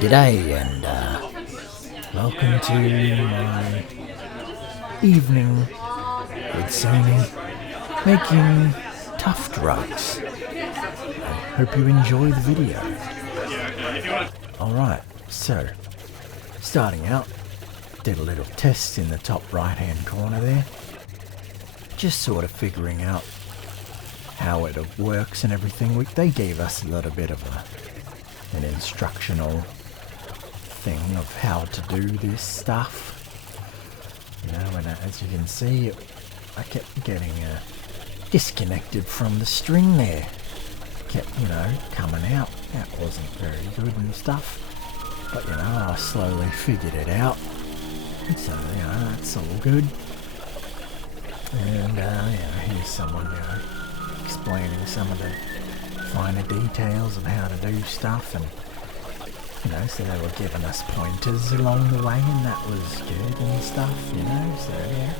G'day and welcome to my evening with Sony making tuft rugs. I hope you enjoy the video. Alright, so starting out, did a little test in the top right hand corner there. Just sort of figuring out how it works and everything. They gave us a little bit of an instructional thing of how to do this stuff. You know, and as you can see, I kept getting disconnected from the string there. Kept, coming out. That wasn't very good and stuff. But, I slowly figured it out. So, that's all good. And, here's someone, explaining some of the finer details of how to do stuff, and so they were giving us pointers along the way, and that was good and stuff, so yeah,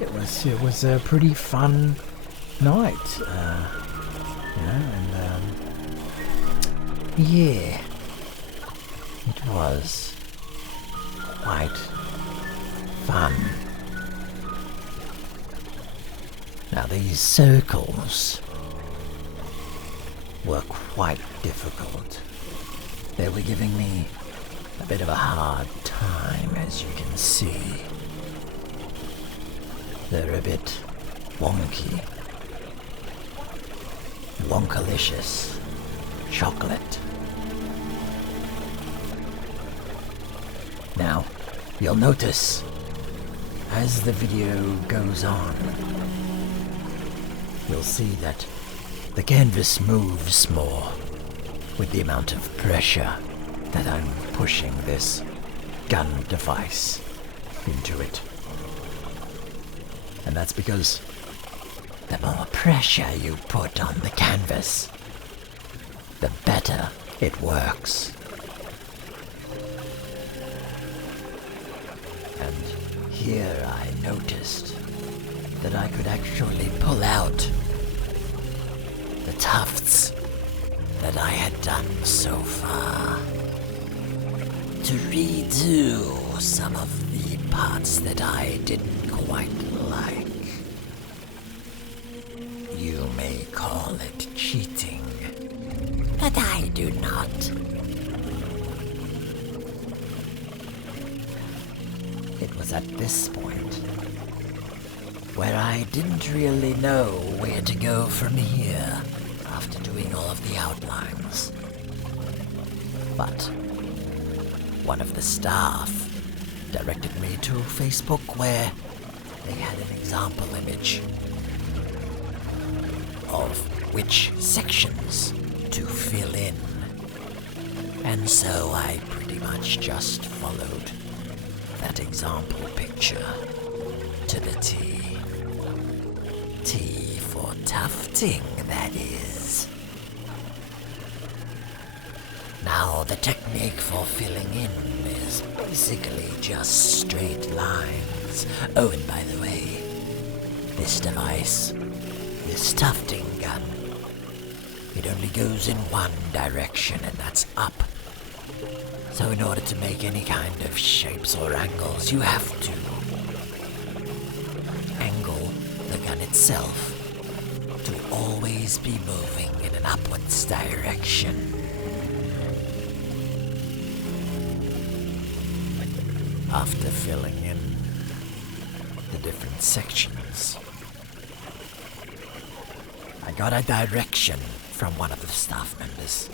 it was a pretty fun night, yeah, it was quite fun. Now these circles were quite difficult. They were giving me a bit of a hard time, as you can see. They're a bit wonky. Wonkalicious. Chocolate. Now, you'll notice, as the video goes on, you'll see that the canvas moves more with the amount of pressure that I'm pushing this gun device into it. And that's because the more pressure you put on the canvas, the better it works. And here I noticed that I could actually pull out the tufts that I had done so far to redo some of the parts that I didn't quite like. You may call it cheating, but I do not. It was at this point where I didn't really know where to go from here after doing all of the outlines. But one of the staff directed me to Facebook where they had an example image of which sections to fill in. And so I pretty much just followed that example picture to the T. T for tufting, that is. Now, the technique for filling in is basically just straight lines. Oh, and by the way, this device, this tufting gun, it only goes in one direction, and that's up. So in order to make any kind of shapes or angles, you have to angle the gun itself to always be moving in an upwards direction. After filling in the different sections, I got a direction from one of the staff members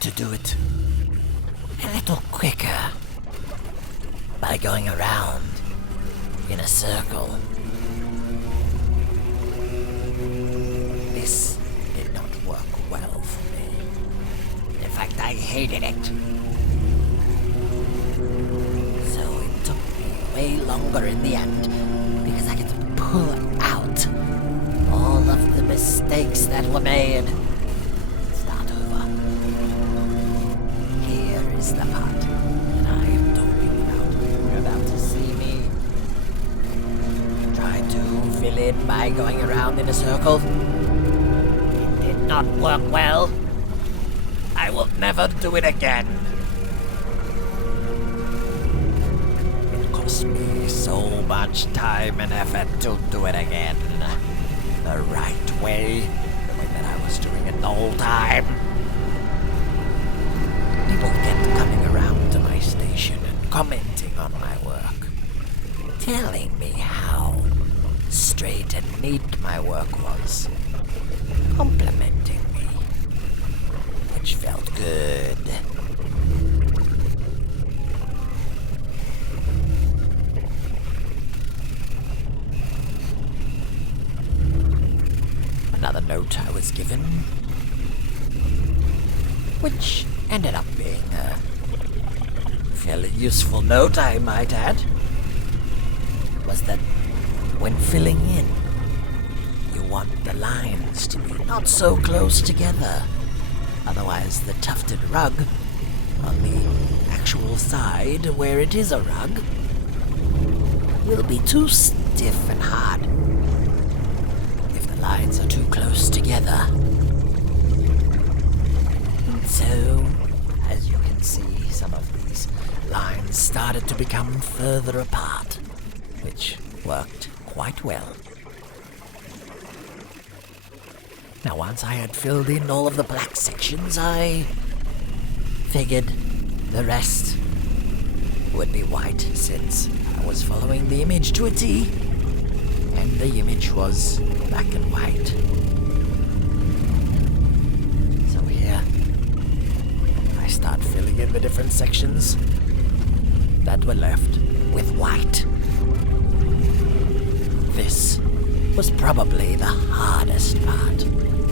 to do it a little quicker by going around in a circle. This did not work well for me. In fact, I hated it. So it took me way longer in the end because I get to pull out all of the mistakes that were made. Start over. Here is the part that I am talking about. You're about to see me try to fill in by going around in a circle. It did not work well. I will never do it again. It cost me so much time and effort to do it again. The right way, the way that I was doing it the whole time. People kept coming around to my station and commenting on my work, telling me how straight and neat my work was, complimenting me, which felt good. Another note I was given, which ended up being a fairly useful note, I might add, was that when filling in, you want the lines to be not so close together. Otherwise, the tufted rug on the actual side where it is a rug will be too stiff and hard if the lines are too close together. And so, as you can see, some of these lines started to become further apart, which worked quite well. Now, once I had filled in all of the black sections, I figured the rest would be white, since I was following the image to a T, and the image was black and white. So here, I start filling in the different sections that were left with white. This was probably the hardest part,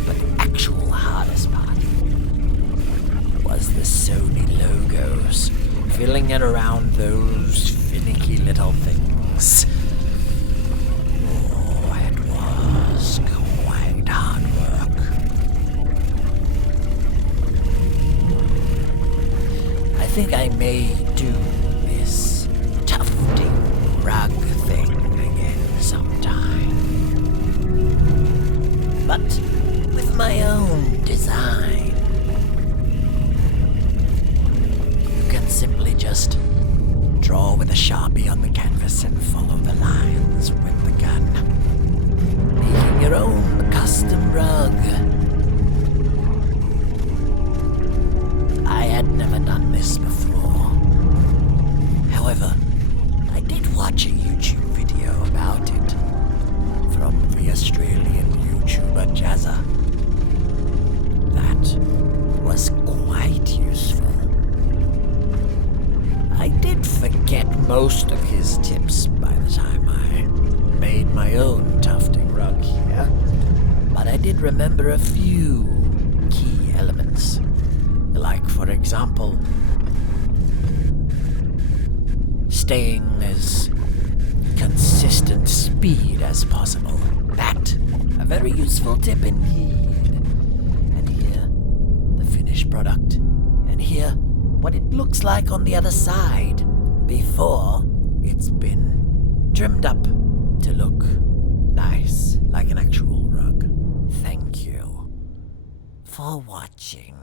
but the actual hardest part was the Sony logos, filling in around those finicky little things. Oh, it was quite hard work. I think I may do this tufting rug thing again sometime, but with my own design. You can simply just draw with a Sharpie on the canvas and follow the lines with the gun, making your own custom rug. I had never done this before. However, I did watch a YouTube video about it from the Australian YouTuber Jazza. That was quite useful. I did forget most of his tips by the time I made my own tufting rug here, but I did remember a few key elements. Like, for example, staying as consistent speed as possible. That, a very useful tip indeed. And here, the finished product. And here, what it looks like on the other side before it's been trimmed up to look nice, like an actual rug. Thank you for watching.